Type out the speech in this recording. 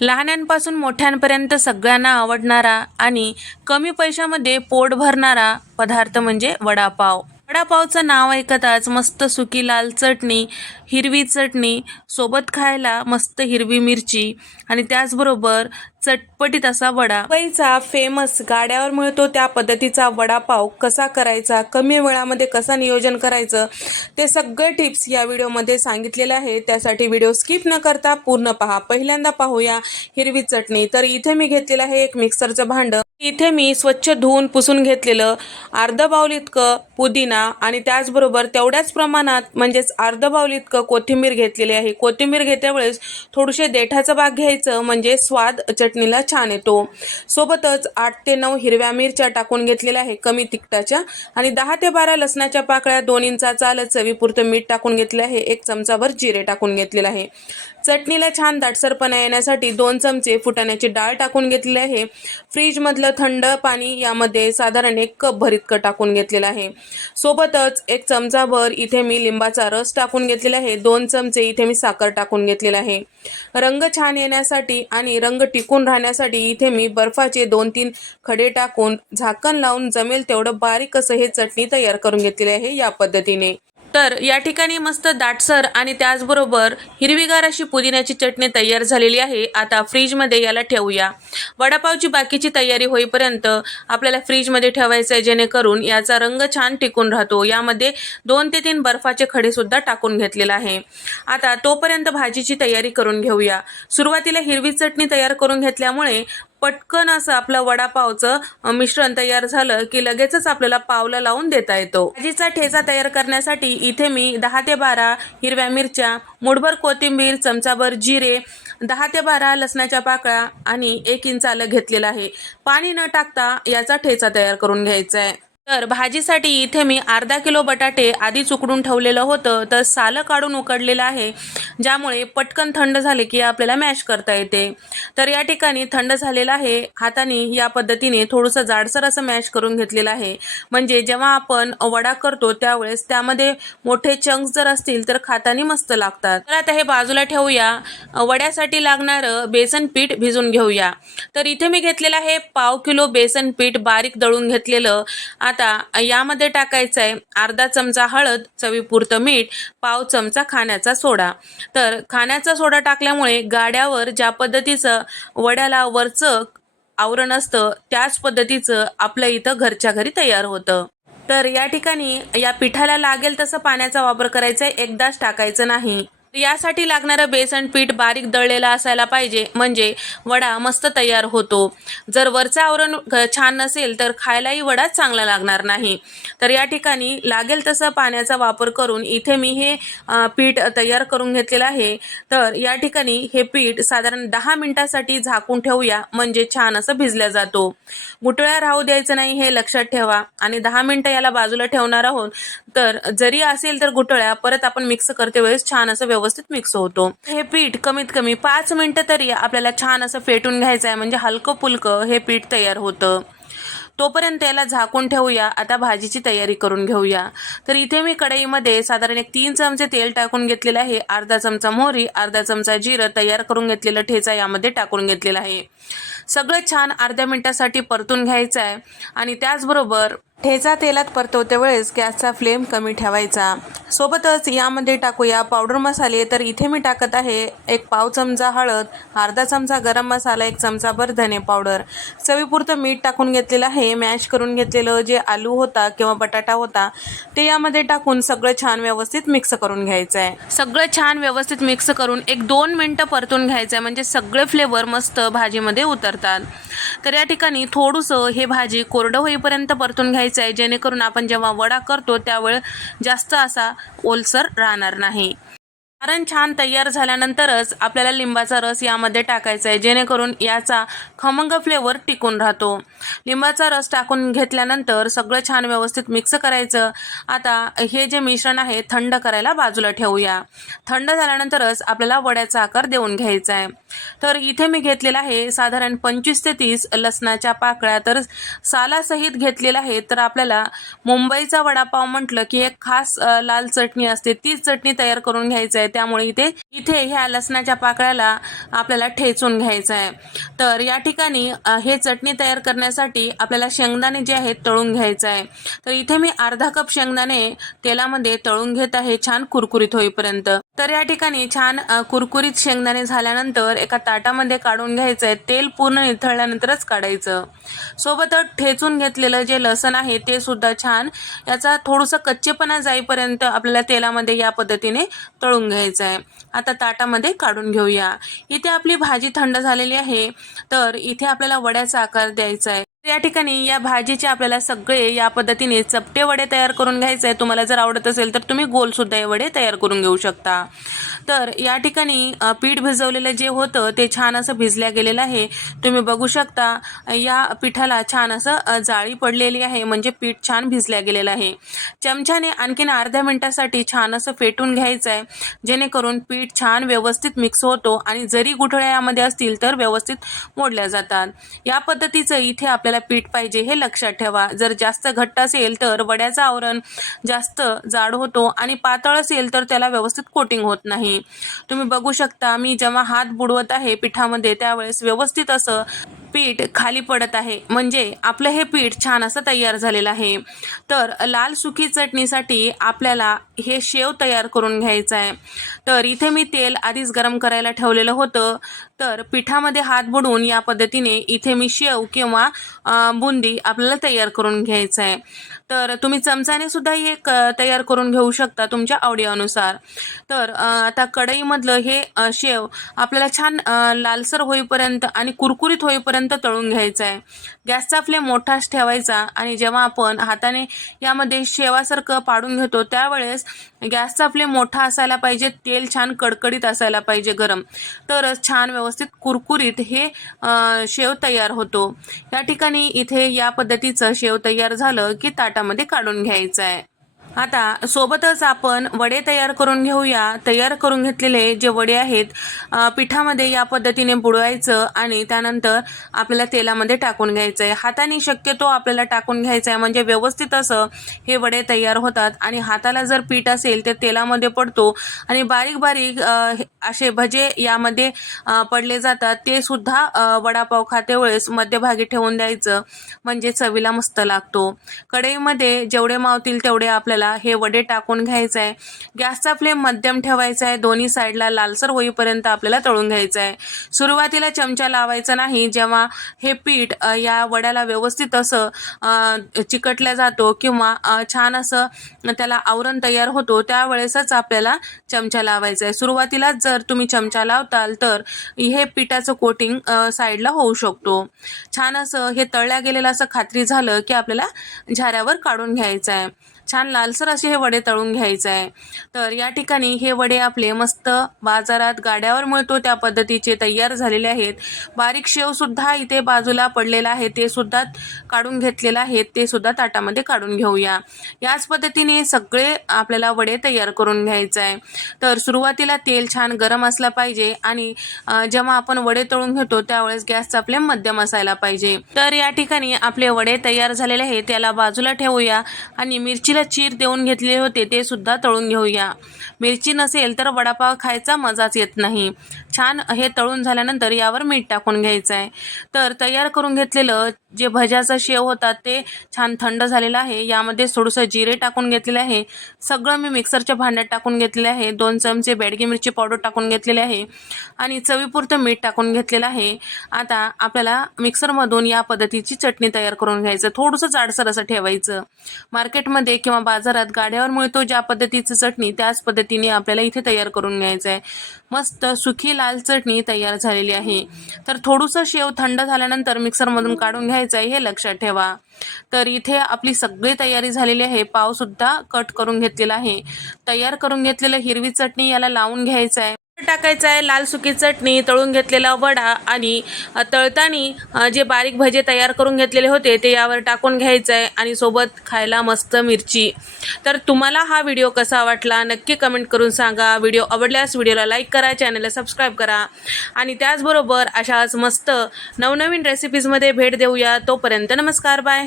लहानांपासून मोठ्यांपर्यंत सगळ्यांना आवडणारा आणि कमी पैशामध्ये पोट भरणारा पदार्थ म्हणजे वडापाव. वडापावचं नाव ऐकताच मस्त सुकी लाल चटणी हिरवी चटणी सोबत खायला मस्त हिरवी मिरची आणि त्याचबरोबर चटपटीत असा वडा. मुंबईचा फेमस गाड्यावर मिळतो त्या पद्धतीचा वडापाव कसा करायचा कमी वेळामध्ये कसा नियोजन करायचं ते सगळे टिप्स या व्हिडिओमध्ये सांगितलेले आहे त्यासाठी व्हिडिओ स्किप न करता पूर्ण पहा. पहिल्यांदा पाहूया हिरवी चटणी. तर इथे मी घेतलेलं आहे एक मिक्सरचं भांडं. इथे मी स्वच्छ धुवून पुसून घेतलेलं अर्ध बाऊल इतकं पुदिना आणि त्याचबरोबर तेवढ्याच प्रमाणात म्हणजेच अर्ध बाऊल इतकं कोथिंबीर घेतलेली आहे. कोथिंबीर घेत्या वेळेस थोडेसे देठाचा भाग घ्यायचं म्हणजे स्वाद चटणीला छान येतो. सोबतच आठ ते नऊ हिरव्या मिरच्या टाकून घेतलेल्या आहे कमी तिखटाच्या. आणि दहा ते बारा लसणाच्या पाकळ्या दोन इंचाचा आलं चवीपुरतं मीठ टाकून घेतले आहे. एक चमचाभर जिरे टाकून घेतलेलं आहे. चटणीला छान दाटसरपणा येण्यासाठी दोन चमचे फुटाण्याची डाळ टाकून घेतलेली आहे. फ्रीजमधलं थंड पाणी यामध्ये साधारण एक कप भरीत टाकून घेतलेलं आहे. सोबतच एक चमचाभर इथे मी लिंबाचा रस टाकून घेतलेला आहे. दोन चमचे इथे मी साखर टाकून घेतलेला आहे. रंग छान येण्यासाठी आणि रंग टिकून राहण्यासाठी इथे मी बर्फाचे दोन तीन खडे टाकून झाकण लावून जमेल तेवढं बारीक असं हे चटणी तयार करून घेतलेली आहे या पद्धतीने. तर या ठिकाणी मस्त दाटसर आणि त्याचबरोबर हिरवीगार अशी पुदिन्याची चटणी तयार झालेली आहे. आता फ्रीजमध्ये याला ठेवूया. वडापावची बाकीची तयारी होईपर्यंत आपल्याला फ्रीजमध्ये ठेवायचं आहे जेणेकरून याचा रंग छान टिकून राहतो. यामध्ये दोन ते तीन बर्फाचे खडे सुद्धा टाकून घेतलेला आहे. आता तोपर्यंत भाजीची तयारी करून घेऊया. सुरुवातीला हिरवी चटणी तयार करून घेतल्यामुळे पटकन असं आपलं वडापावचं मिश्रण तयार झालं की लगेचच आपल्याला पावला लावून देता येतो. भाजीचा ठेचा तयार करण्यासाठी इथे मी दहा ते बारा हिरव्या मिरच्या मुठभर कोथिंबीर चमचाभर जिरे दहा ते बारा लसणाच्या पाकळ्या आणि एक इंच आलं घेतलेलं आहे. पाणी न टाकता याचा ठेचा तयार करून घ्यायचा आहे. तर भाजीसाठी इथे मी अर्धा किलो बटाटे आधीच उकडून ठेवलेलं होतं तर सालं काढून उकडलेलं आहे ज्यामुळे पटकन थंड झाले की आपल्याला मॅश करता येते. तर या ठिकाणी थंड झालेलं आहे हाताने या पद्धतीने थोडंसं जाडसर असं मॅश करून घेतलेलं आहे. म्हणजे जेव्हा आपण वडा करतो त्यावेळेस त्यामध्ये मोठे चंक्स जर असतील तर खातानी मस्त लागतात. तर आता हे बाजूला ठेवूया. वड्यासाठी लागणारं बेसन पीठ भिजून घेऊया. तर इथे मी घेतलेलं आहे पाव किलो बेसन पीठ बारीक दळून घेतलेलं. आता आता यामध्ये टाकायचं आहे अर्धा चमचा हळद चवीपुरतं मीठ पाव चमचा खाण्याचा सोडा. तर खाण्याचा सोडा टाकल्यामुळे गाड्यावर ज्या पद्धतीचं वड्याला वरचं आवरण असतं त्याच पद्धतीचं आपल्या इथं घरच्या घरी तयार होतं. तर या ठिकाणी या पिठाला लागेल तसं पाण्याचा वापर करायचा आहे एकदाच टाकायचं नाही. यासाठी लागणारं बेसन पीठ बारीक दळलेलं असायला पाहिजे म्हणजे वडा मस्त तयार होतो. जर वरचं आवरण छान नसेल तर खायलाही वडा चांगला लागणार नाही. तर या ठिकाणी लागेल तसं पाण्याचा वापर करून इथे मी हे पीठ तयार करून घेतलेलं आहे. तर या ठिकाणी हे पीठ साधारण दहा मिनिटासाठी झाकून ठेवूया म्हणजे छान असं भिजल्या जातो. गुटळ्या राहू द्यायचं नाही हे लक्षात ठेवा. आणि दहा मिनिटं याला बाजूला ठेवणार आहोत. तर जरी असेल तर गुटळ्या परत आपण मिक्स करते वेळेस छान असं व्यवस्थित मिक्स होतो. हे पीठ कमीत कमी पाच मिनटं तरी आपल्याला छान असं फेटून घ्यायचं आहे म्हणजे हलकं फुलकं हे पीठ तयार होतं. तोपर्यंत याला झाकून ठेवूया. आता भाजीची तयारी करून घेऊया. तर इथे मी कढईमध्ये साधारण एक तीन चमचे तेल टाकून घेतलेलं आहे. अर्धा चमचा मोहरी अर्धा चमचा जिरं तयार करून घेतलेलं ठेचा यामध्ये टाकून घेतलेला आहे. सगळं छान अर्ध्या मिनिटासाठी परतून घ्यायचं आहे आणि त्याचबरोबर ठेचा तेलात परतवते वेळेस गॅसचा फ्लेम कमी ठेवायचा. सोबतच यामध्ये टाकूया पावडर मसाले. तर इथे मी टाकत आहे एक पाव चमचा हळद अर्धा चमचा गरम मसाला एक चमचाभर धने पावडर. चवीपुरतं मीठ टाकून घेतलेलं आहे. मॅश करून घेतलेलं जे आलू होता किंवा बटाटा होता ते यामध्ये टाकून सगळं छान व्यवस्थित मिक्स करून घ्यायचं आहे सगळं छान व्यवस्थित मिक्स करून एक दोन मिनटं परतून घ्यायचं आहे म्हणजे सगळे फ्लेवर मस्त भाजीमध्ये उतरतात. तर या ठिकाणी थोडंसं हे भाजी कोरडं होईपर्यंत परतून घ्यायचं. आहे जेणेकरून आपण जेव्हा वडा करतो त्यावेळ जास्त असा ओलसर राहणार नाही. कारण छान तयार झाल्यानंतरच आपल्याला लिंबाचा रस यामध्ये टाकायचा आहे जेणेकरून याचा खमंग फ्लेवर टिकून राहतो. लिंबाचा रस टाकून घेतल्यानंतर सगळं छान व्यवस्थित मिक्स करायचं. आता हे जे मिश्रण आहे थंड करायला बाजूला ठेवूया. थंड झाल्यानंतरच आपल्याला वड्याचा आकार देऊन घ्यायचा आहे. तर इथे मी घेतलेला आहे साधारण पंचवीस ते तीस लसणाच्या पाकळ्या. तर सालासहित घेतलेला आहे. तर आपल्याला मुंबईचा वडापाव म्हटलं की एक खास लाल चटणी असते. तीच चटणी तयार करून घ्यायचं आहे. त्यामुळे इथे इथे ह्या लसणाच्या पाकळ्याला आपल्याला ठेचून घ्यायचं आहे. तर या ठिकाणी हे चटणी तयार करण्यासाठी आपल्याला शेंगदाणे जे आहेत तळून घ्यायचं आहे. तर इथे मी अर्धा कप शेंगदाणे तेलामध्ये तळून घेत आहे. छान कुरकुरीत होईपर्यंत. तर या ठिकाणी छान कुरकुरीत शेंगदाणे झाल्यानंतर एका ताटामध्ये काढून घ्यायचं आहे तेल पूर्ण निथळल्यानंतरच काढायचं. सोबतच ठेचून घेतलेलं जे लसण आहे ते सुद्धा छान याचा थोडंसं कच्चेपणा जाईपर्यंत आपल्याला तेलामध्ये या पद्धतीने तळून घ्यायचं आहे आता ताटामध्ये काढून घेऊया. इथे आपली भाजी थंड झालेली आहे. तर इथे आपल्याला वड्याचा आकार द्यायचा आहे या ठिकाणी या भाजीचे आपल्याला सगळे या पद्धतीने चपटे वडे तयार करून घ्यायचे आहे तुम्हाला जर आवडत असेल तर तुम्ही गोल सुद्धा हे वडे तयार करून घेऊ शकता. तर या ठिकाणी पीठ भिजवलेलं जे होतं ते छान असं भिजल्या गेलेलं आहे. तुम्ही बघू शकता या पिठाला छान असं जाळी पडलेली आहे. म्हणजे पीठ छान भिजल्या गेलेलं आहे. चमच्याने आणखीन अर्ध्या मिनिटासाठी छान असं फेटून घ्यायचं आहे जेणेकरून पीठ छान व्यवस्थित मिक्स होतो आणि जरी गुठळ्या यामध्ये असतील तर व्यवस्थित मोडल्या जातात. या पद्धतीचं इथे आपल्या आपल्याला पीठ पाहिजे हे लक्षात ठेवा. जर जास्त घट्ट असेल तर वड्याचं आवरण जास्त जाड होतो आणि पातळ असेल तर त्याला व्यवस्थित कोटिंग होत नाही. तुम्ही बघू शकता मी जेव्हा हात बुडवत आहे पिठामध्ये त्यावेळेस व्यवस्थित असं पीठ खाली पडत आहे. म्हणजे आपलं हे पीठ छान असं तयार झालेलं आहे. तर लाल सुकी चटणीसाठी आपल्याला हे शेव तयार करून घ्यायचं आहे. तर इथे मी तेल आधीच गरम करायला ठेवलेलं होतं. तर पिठामध्ये हात बुडून या पद्धतीने इथे मी शेव किंवा बुंदी आपल्याला तयार करून घ्यायचं आहे. तर तुम्ही चमचाने सुद्धा हे क तयार करून घेऊ शकता तुमच्या आवडीनुसार. तर आता कढईमधलं हे शेव आपल्याला छान लालसर होईपर्यंत आणि कुरकुरीत होईपर्यंत तळून घ्यायचं आहे गॅसचा फ्लेम मोठाच ठेवायचा आणि जेव्हा आपण हाताने यामध्ये शेवासारखं पाडून घेतो त्यावेळेस गॅसचा फ्लेम मोठा असायला पाहिजे तेल छान कडकडीत असायला पाहिजे गरम. तरच छान व्यवस्थित कुरकुरीत हे शेव तयार होतो. या ठिकाणी इथे या पद्धतीचं शेव तयार झालं की ताटा ताटामध्ये काढून घ्यायचं आहे आता सोबतच आपण वडे तयार करून घेऊया. तयार करून घेतलेले जे वडे आहेत पिठामध्ये या पद्धतीने बुडवायचं आणि त्यानंतर आपल्याला तेलामध्ये टाकून घ्यायचं आहे हाताने शक्यतो आपल्याला टाकून घ्यायचं आहे म्हणजे व्यवस्थित असं हे वडे तयार होतात आणि हाताला जर पीठ असेल तर तेलामध्ये पडतो आणि बारीक बारीक हे- असे भजे यामध्ये पडले जातात. ते सुद्धा वडापाव खाते वेळेस मध्यभागी ठेवून द्यायचं म्हणजे चवीला मस्त लागतो. कढईमध्ये जेवढे मावतील तेवढे आपल्याला हे वडे टाकून घ्यायचं आहे गॅसचा फ्लेम मध्यम ठेवायचा आहे दोन्ही साईडला लालसर होईपर्यंत आपल्याला तळून घ्यायचं आहे सुरुवातीला चमचा लावायचा नाही. जेव्हा हे पीठ या वड्याला व्यवस्थित असं चिकटल्या जातो किंवा छान असं त्याला आवरण तयार होतो त्यावेळेसच आपल्याला चमचा लावायचा आहे सुरुवातीलाच जर तुम्ही चमचा लावताल तर हे पिठाचं कोटिंग साईडला होऊ शकतो. छान असं हे तळल्या गेलेलं असं खात्री झालं की आपल्याला झाऱ्यावर काढून घ्यायचं आहे छान लालसर असे हे वडे तळून घ्यायचे आहे तर या ठिकाणी हे वडे आपले मस्त बाजारात गाड्यावर मिळतो त्या पद्धतीचे तयार झालेले आहेत. बारीक शेव सुद्धा इथे बाजूला पडलेला आहे ते सुद्धा काढून घेतलेलं आहे ते सुद्धा ताटामध्ये काढून घेऊया. याच पद्धतीने सगळे आपल्याला वडे तयार करून घ्यायचं आहे तर सुरुवातीला तेल छान गरम असला पाहिजे आणि जेव्हा आपण वडे तळून घेतो त्यावेळेस गॅसचा फ्लेम मध्यम असायला पाहिजे. तर या ठिकाणी आपले वडे तयार झालेले आहेत त्याला बाजूला ठेवूया आणि मिरचीला चीर देऊन घेतले होते ते सुद्धा तळून घेऊया. मिरची नसेल तर वडापाव खायचा मजाच येत नाही. छान हे तळून झाल्यानंतर यावर मीठ टाकून घ्यायचं आहे तर तयार करून घेतलेलं जे भज्याचा शेव होता ते छान थंड झालेलं आहे. यामध्ये थोडंसं जिरे टाकून घेतलेले आहे. सगळं मी मिक्सरच्या भांड्यात टाकून घेतलेले आहे. दोन चमचे बेडगी मिरची पावडर टाकून घेतलेले आहे आणि चवीपुरतं मीठ टाकून घेतलेलं आहे. आता आपल्याला मिक्सरमधून या पद्धतीची चटणी तयार करून घ्यायचं. थोडंसं जाडसर असं ठेवायचं. मार्केटमध्ये किंवा किंवा बाजारात गाड्यावर मिळतो ज्या पद्धतीचं चटणी त्याच पद्धतीने आपल्याला इथे तयार करून घ्यायचं आहे मस्त सुखी लाल चटणी तयार झालेली आहे. तर थोडंसं शेव थंड झाल्यानंतर मिक्सरमधून काढून घ्यायचं आहे हे लक्षात ठेवा. तर इथे आपली सगळी तयारी झालेली आहे. पाव सुद्धा कट करून घेतलेला आहे. तयार करून घेतलेलं हिरवी चटणी याला लावून घ्यायचं आहे टाकायचं आहे लाल सुकी चटणी तळून घेतलेला वडा आणि तळताना जे बारीक भजे तयार करून घेतलेले होते ते यावर टाकून घ्यायचं आहे आणि सोबत खायला मस्त मिरची. तर तुम्हाला हा व्हिडिओ कसा वाटला नक्की कमेंट करून सांगा. व्हिडिओ आवडल्यास व्हिडिओला लाईक करा चॅनलला सबस्क्राईब करा. आणि त्याचबरोबर अशाच मस्त नवनवीन रेसिपीजमध्ये भेट देऊया. तोपर्यंत नमस्कार बाय.